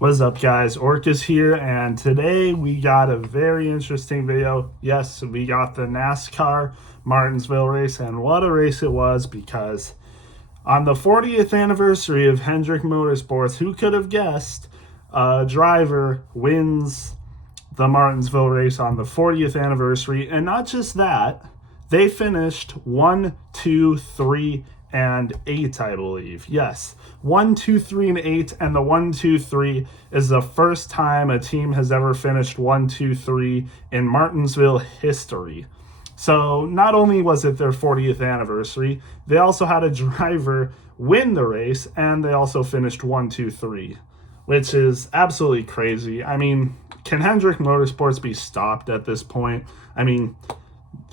What's up, guys? Orcus here, and today we got a very interesting video. Yes, we got the NASCAR Martinsville race, and what a race it was, because on the 40th anniversary of Hendrick Motorsports, who could have guessed a driver wins the Martinsville race on the 40th anniversary? And not just that, they finished 1, 2, 3, and 8, I believe. Yes, 1, 2, 3, and 8, and the 1, 2, 3 is the first time a team has ever finished 1, 2, 3 in Martinsville history. So not only was it their 40th anniversary, they also had a driver win the race, and they also finished 1, 2, 3, which is absolutely crazy. I mean, can Hendrick Motorsports be stopped at this point? I mean,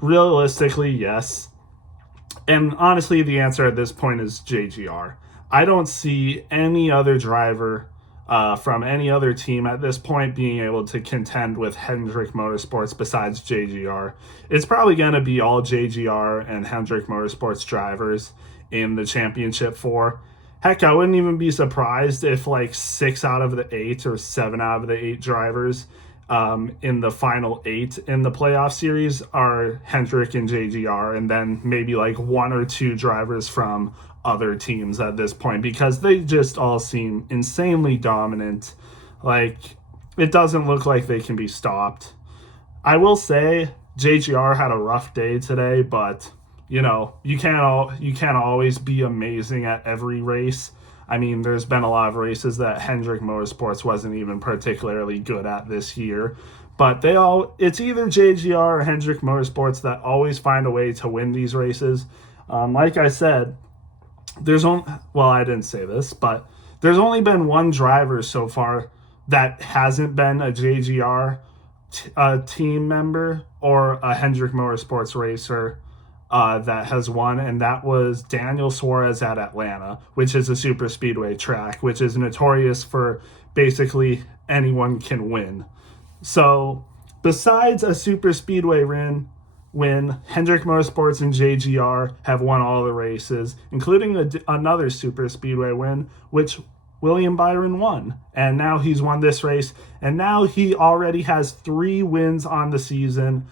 realistically, yes. And honestly, the answer at this point is JGR. I don't see any other driver from any other team at this point being able to contend with Hendrick Motorsports besides JGR. It's probably going to be all JGR and Hendrick Motorsports drivers in the championship 4. Heck, I wouldn't even be surprised if like 6 out of the 8 or 7 out of the 8 drivers in the final 8 in the playoff series are Hendrick and JGR, and then maybe like 1 or 2 drivers from other teams at this point, because they just all seem insanely dominant. Like, it doesn't look like they can be stopped. I will say JGR had a rough day today, but you know, you can't always be amazing at every race. I mean, there's been a lot of races that Hendrick Motorsports wasn't even particularly good at this year. But it's either JGR or Hendrick Motorsports that always find a way to win these races. Like I said, I didn't say this, but there's only been one driver so far that hasn't been a JGR team member or a Hendrick Motorsports racer that has won, and that was Daniel Suarez at Atlanta, which is a super speedway track, which is notorious for basically anyone can win. So besides a super speedway win, Hendrick Motorsports and JGR have won all the races, including another super speedway win, which William Byron won. And now he's won this race, and now he already has 3 wins on the season.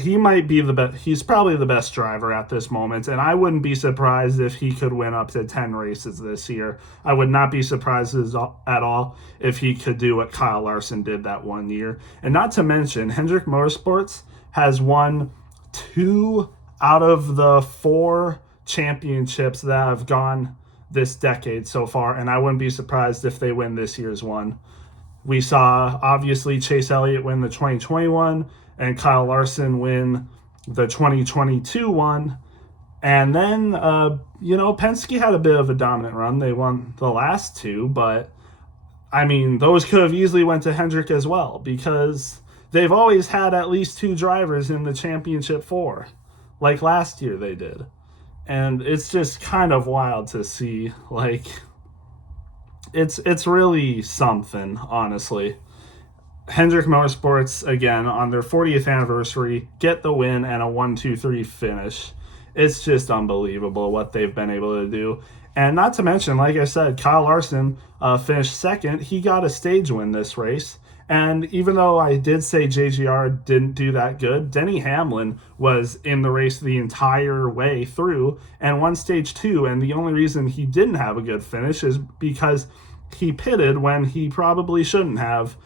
He might be the best. He's probably the best driver at this moment, and I wouldn't be surprised if he could win up to 10 races this year. I would not be surprised at all if he could do what Kyle Larson did that one year. And not to mention, Hendrick Motorsports has won 2 out of the 4 championships that have gone this decade so far, and I wouldn't be surprised if they win this year's one. We saw, obviously, Chase Elliott win the 2021 and Kyle Larson win the 2022 one. And then, Penske had a bit of a dominant run. They won the last 2, but, I mean, those could have easily went to Hendrick as well, because they've always had at least 2 drivers in the championship 4, like last year they did. And it's just kind of wild to see. Like, it's really something, honestly. Hendrick Motorsports, again, on their 40th anniversary, get the win and a 1, 2, 3 finish. It's just unbelievable what they've been able to do. And not to mention, like I said, Kyle Larson finished second. He got a stage win this race. And even though I did say JGR didn't do that good, Denny Hamlin was in the race the entire way through and won stage 2. And the only reason he didn't have a good finish is because he pitted when he probably shouldn't have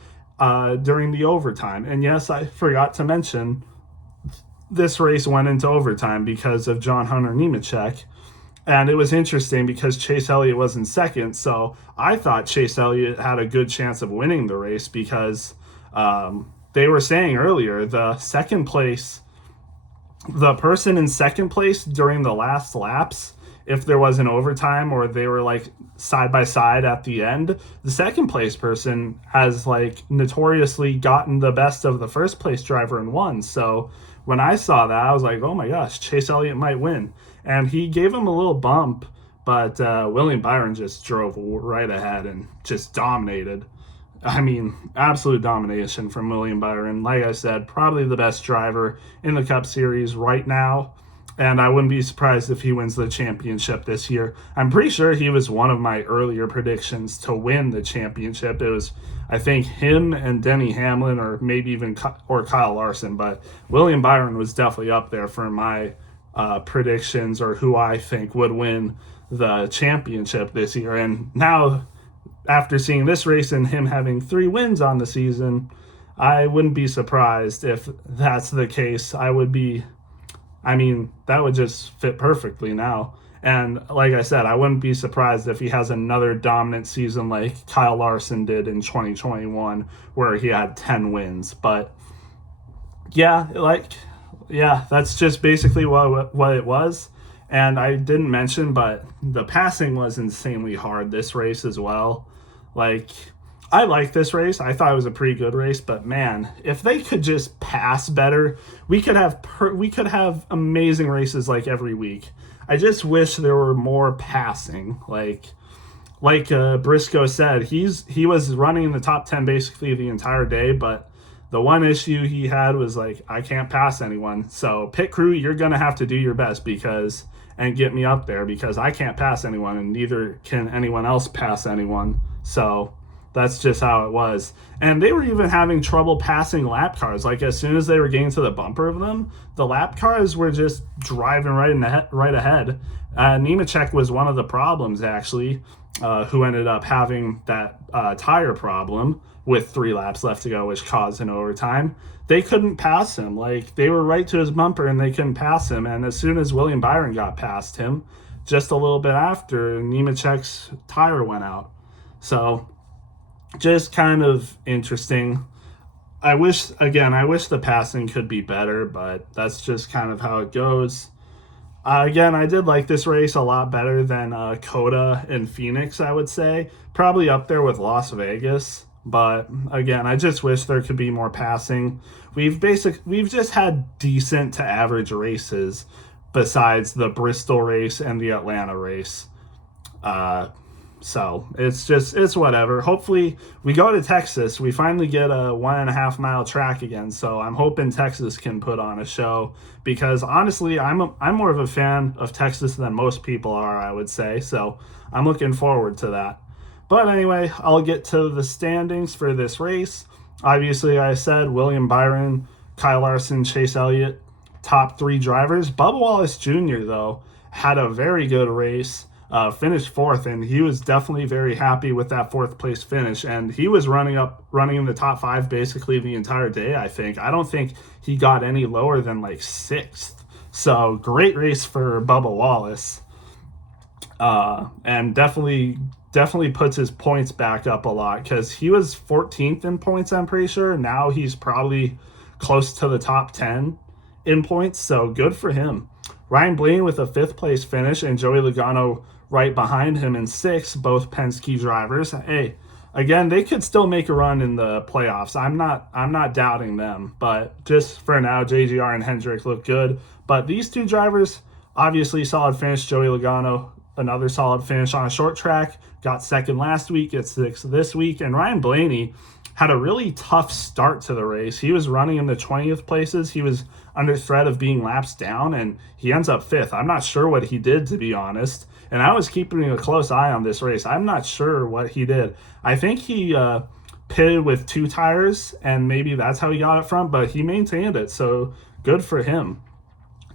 during the overtime. And yes, I forgot to mention, this race went into overtime because of John Hunter Nemechek. And it was interesting because Chase Elliott was in second, so I thought Chase Elliott had a good chance of winning the race, because they were saying earlier the person in second place during the last laps, if there was an overtime or they were like side by side at the end, the second place person has like notoriously gotten the best of the first place driver and won. So when I saw that, I was like, oh my gosh, Chase Elliott might win. And he gave him a little bump, but William Byron just drove right ahead and just dominated. I mean, absolute domination from William Byron. Like I said, probably the best driver in the Cup Series right now. And I wouldn't be surprised if he wins the championship this year. I'm pretty sure he was one of my earlier predictions to win the championship. It was, I think, him and Denny Hamlin, or maybe even Kyle Larson. But William Byron was definitely up there for my predictions, or who I think would win the championship this year. And now, after seeing this race and him having 3 wins on the season, I wouldn't be surprised if that's the case. That would just fit perfectly now. And like I said, I wouldn't be surprised if he has another dominant season like Kyle Larson did in 2021, where he had 10 wins. But yeah, that's just basically what it was. And I didn't mention, but the passing was insanely hard this race as well. I like this race. I thought it was a pretty good race, but man, if they could just pass better, we could have amazing races like every week. I just wish there were more passing. Like Briscoe said, he was running in the top 10 basically the entire day, but the one issue he had was I can't pass anyone. So pit crew, you're gonna have to do your best and get me up there, because I can't pass anyone, and neither can anyone else pass anyone. So that's just how it was. And they were even having trouble passing lap cars. As soon as they were getting to the bumper of them, the lap cars were just driving right ahead. Nemechek was one of the problems, actually, who ended up having that tire problem with 3 laps left to go, which caused an overtime. They couldn't pass him. They were right to his bumper, and they couldn't pass him. And as soon as William Byron got past him, just a little bit after, Nemechek's tire went out. So just kind of interesting. I wish the passing could be better, but that's just kind of how it goes. Again, I did like this race a lot better than Coda and Phoenix, I would say. Probably up there with Las Vegas. But again, I just wish there could be more passing. We've just had decent to average races besides the Bristol race and the Atlanta race. So it's whatever. Hopefully we go to Texas. We finally get a 1.5 mile track again. So I'm hoping Texas can put on a show, because honestly, I'm more of a fan of Texas than most people are, I would say. So I'm looking forward to that. But anyway, I'll get to the standings for this race. Obviously, I said William Byron, Kyle Larson, Chase Elliott, top 3 drivers. Bubba Wallace Jr., though, had a very good race. Finished 4th, and he was definitely very happy with that 4th place finish. And he was running in the top 5 basically the entire day, I think. I don't think he got any lower than 6th. So great race for Bubba Wallace. And definitely puts his points back up a lot, because he was 14th in points, I'm pretty sure. Now he's probably close to the top 10 in points, so good for him. Ryan Blaney with a 5th place finish, and Joey Logano right behind him in 6th, both Penske drivers. Hey, again, they could still make a run in the playoffs. I'm not doubting them, but just for now, JGR and Hendrick look good. But these 2 drivers, obviously solid finish. Joey Logano, another solid finish on a short track, got 2nd last week, gets 6th this week. And Ryan Blaney had a really tough start to the race. He was running in the 20th places. He was under threat of being laps down, and he ends up 5th. I'm not sure what he did, to be honest. And I was keeping a close eye on this race. I'm not sure what he did. I think he pitted with 2 tires, and maybe that's how he got it from, but he maintained it, so good for him.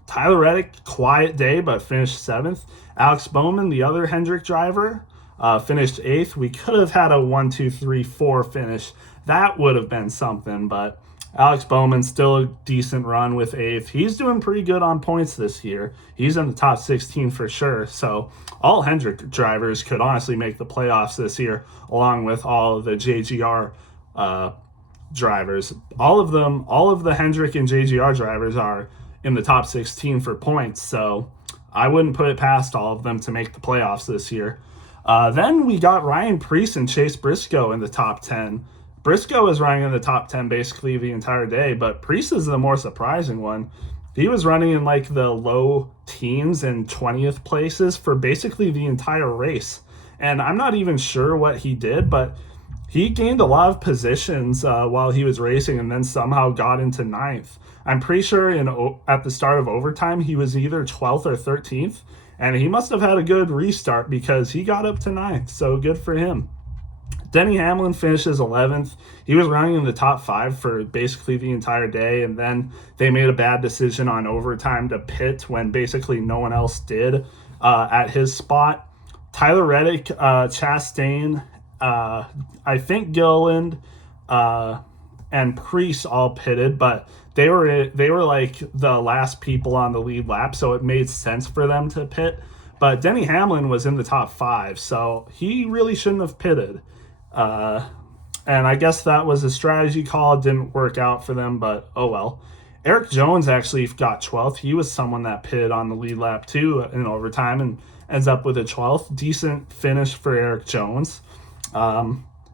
Tyler Reddick, quiet day, but finished 7th. Alex Bowman, the other Hendrick driver, finished 8th. We could have had a 1, 2, 3, 4 finish. That would have been something, but Alex Bowman still a decent run with 8th. He's doing pretty good on points this year. He's in the top 16 for sure. So all Hendrick drivers could honestly make the playoffs this year, along with all of the JGR drivers. All of the Hendrick and JGR drivers are in the top 16 for points. So I wouldn't put it past all of them to make the playoffs this year. Then we got Ryan Preece and Chase Briscoe in the top 10. Briscoe was running in the top 10 basically the entire day, but Preece is the more surprising one. He was running in the low teens and 20th places for basically the entire race. And I'm not even sure what he did, but he gained a lot of positions while he was racing and then somehow got into ninth. I'm pretty sure at the start of overtime, he was either 12th or 13th, and he must have had a good restart because he got up to ninth, so good for him. Denny Hamlin finishes 11th. He was running in the top 5 for basically the entire day, and then they made a bad decision on overtime to pit when basically no one else did at his spot. Tyler Reddick, Chastain, I think Gilliland, and Preece all pitted, but they were like the last people on the lead lap, so it made sense for them to pit. But Denny Hamlin was in the top 5, so he really shouldn't have pitted. And I guess that was a strategy call. It didn't work out for them, but oh well. Eric Jones actually got 12th. He was someone that pitted on the lead lap too in overtime and ends up with a 12th. Decent finish for Eric Jones.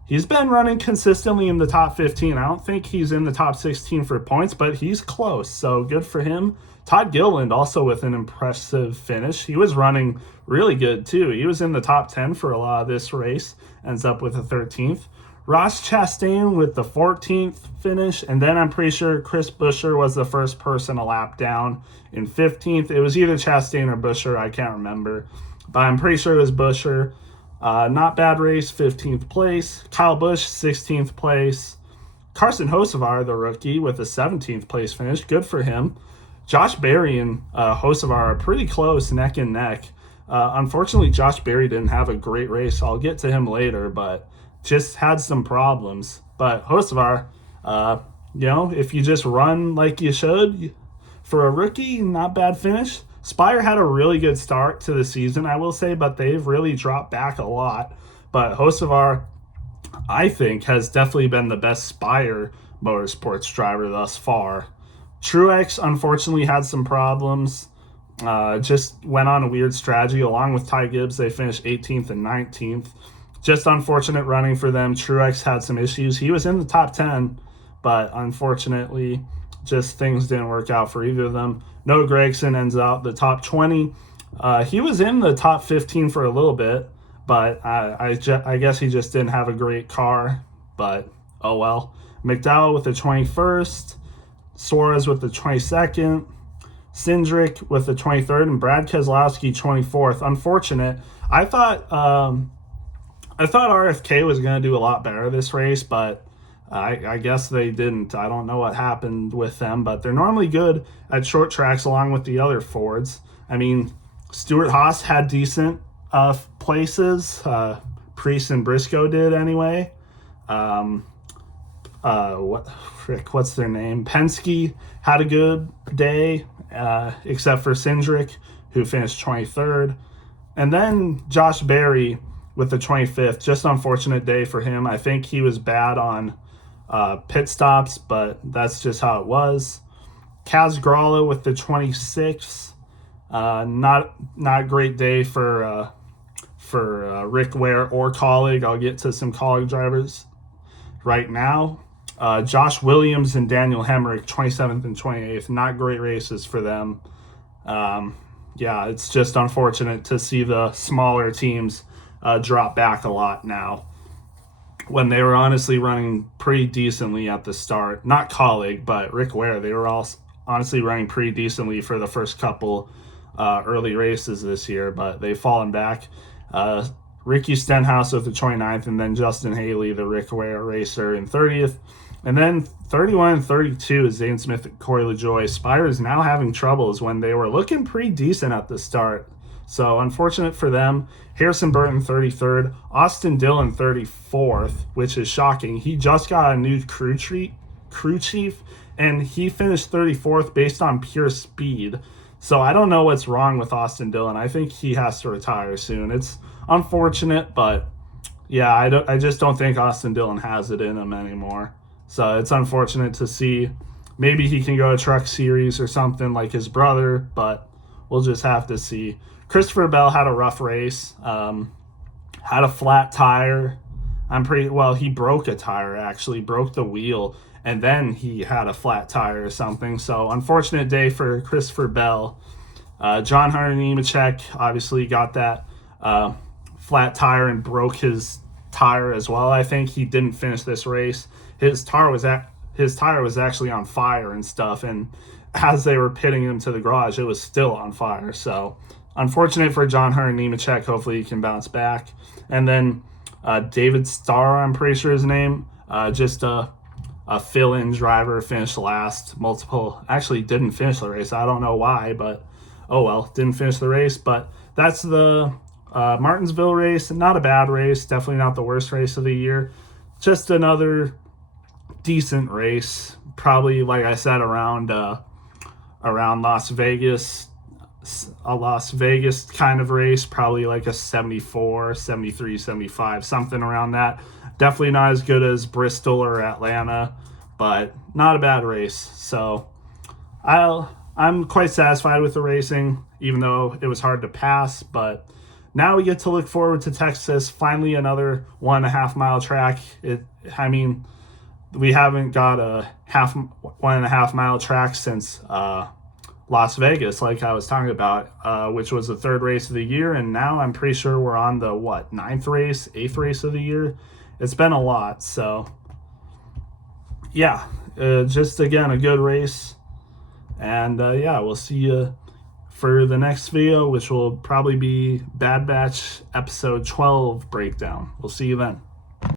He's been running consistently in the top 15. I don't think he's in the top 16 for points, but he's close, so good for him. Todd Gilliland also with an impressive finish. He was running really good too. He was in the top 10 for a lot of this race, ends up with a 13th. Ross Chastain with the 14th finish, and then I'm pretty sure Chris Buescher was the first person a lap down in 15th. It was either Chastain or Buescher, I can't remember, but I'm pretty sure it was Buescher. Not bad race, 15th place. Kyle Busch, 16th place. Carson Hocevar, the rookie, with a 17th place finish. Good for him. Josh Berry and Hocevar are pretty close, neck and neck. Unfortunately, Josh Berry didn't have a great race. I'll get to him later, but just had some problems. But Hocevar, if you just run like you should for a rookie, not bad finish. Spire had a really good start to the season, I will say, but they've really dropped back a lot. But Hocevar, I think, has definitely been the best Spire Motorsports driver thus far. Truex, unfortunately, had some problems. Just went on a weird strategy. Along with Ty Gibbs, they finished 18th and 19th. Just unfortunate running for them. Truex had some issues. He was in the top 10, but unfortunately, just things didn't work out for either of them. Noah Gragson ends out the top 20. He was in the top 15 for a little bit, but I guess he just didn't have a great car. But oh well. McDowell with the 21st. Suarez with the 22nd. Cindric with the 23rd, and Brad Keselowski 24th. Unfortunate. I thought RFK was going to do a lot better this race, but I guess they didn't. I don't know what happened with them, but they're normally good at short tracks along with the other Fords. I mean, Stewart-Haas had decent places. Preece and Briscoe did anyway. What's their name? Penske had a good day, except for Cindric, who finished 23rd. And then Josh Berry with the 25th. Just unfortunate day for him. I think he was bad on pit stops, but that's just how it was. Kaz Gralla with the 26th. Not great day for Rick Ware or Colleague. I'll get to some Colleague drivers right now. Josh Williams and Daniel Hemrick, 27th and 28th. Not great races for them. It's just unfortunate to see the smaller teams drop back a lot now, when they were honestly running pretty decently at the start. Not Colleague, but Rick Ware. They were all honestly running pretty decently for the first couple early races this year, but they've fallen back. Ricky Stenhouse with the 29th, and then Justin Haley, the Rick Ware racer, in 30th. And then 31 and 32 is Zane Smith and Corey LaJoie. Spire is now having troubles when they were looking pretty decent at the start. So unfortunate for them. Harrison Burton 33rd, Austin Dillon 34th, which is shocking. He just got a new crew chief, and he finished 34th based on pure speed. So I don't know what's wrong with Austin Dillon. I think he has to retire soon. It's unfortunate, but yeah, I just don't think Austin Dillon has it in him anymore. So it's unfortunate to see. Maybe he can go to Truck Series or something like his brother, but we'll just have to see. Christopher Bell had a rough race, had a flat tire. He broke a tire, actually, broke the wheel, and then he had a flat tire or something. So unfortunate day for Christopher Bell. John Hunter Nemechek obviously got that flat tire and broke his tire as well. I think he didn't finish this race. His tire was actually on fire and stuff, and as they were pitting him to the garage, it was still on fire. So unfortunate for John Hunter Nemechek. Hopefully he can bounce back. And then David Starr, I'm pretty sure his name, just a fill-in driver, finished last. Actually didn't finish the race. I don't know why, but oh well, didn't finish the race. But that's the Martinsville race. Not a bad race. Definitely not the worst race of the year. Just another decent race. Probably, like I said, around Las Vegas, a Las Vegas kind of race, probably like a 74, 73, 75, something around that. Definitely not as good as Bristol or Atlanta, but not a bad race. So I'm quite satisfied with the racing, even though it was hard to pass. But now we get to look forward to Texas. Finally, another 1.5 mile track. We haven't got a 1.5 mile track since Las Vegas, like I was talking about, which was the third race of the year. And now I'm pretty sure we're on the, 8th race of the year. It's been a lot. So, yeah, just, again, a good race. And, we'll see you for the next video, which will probably be Bad Batch episode 12 breakdown. We'll see you then.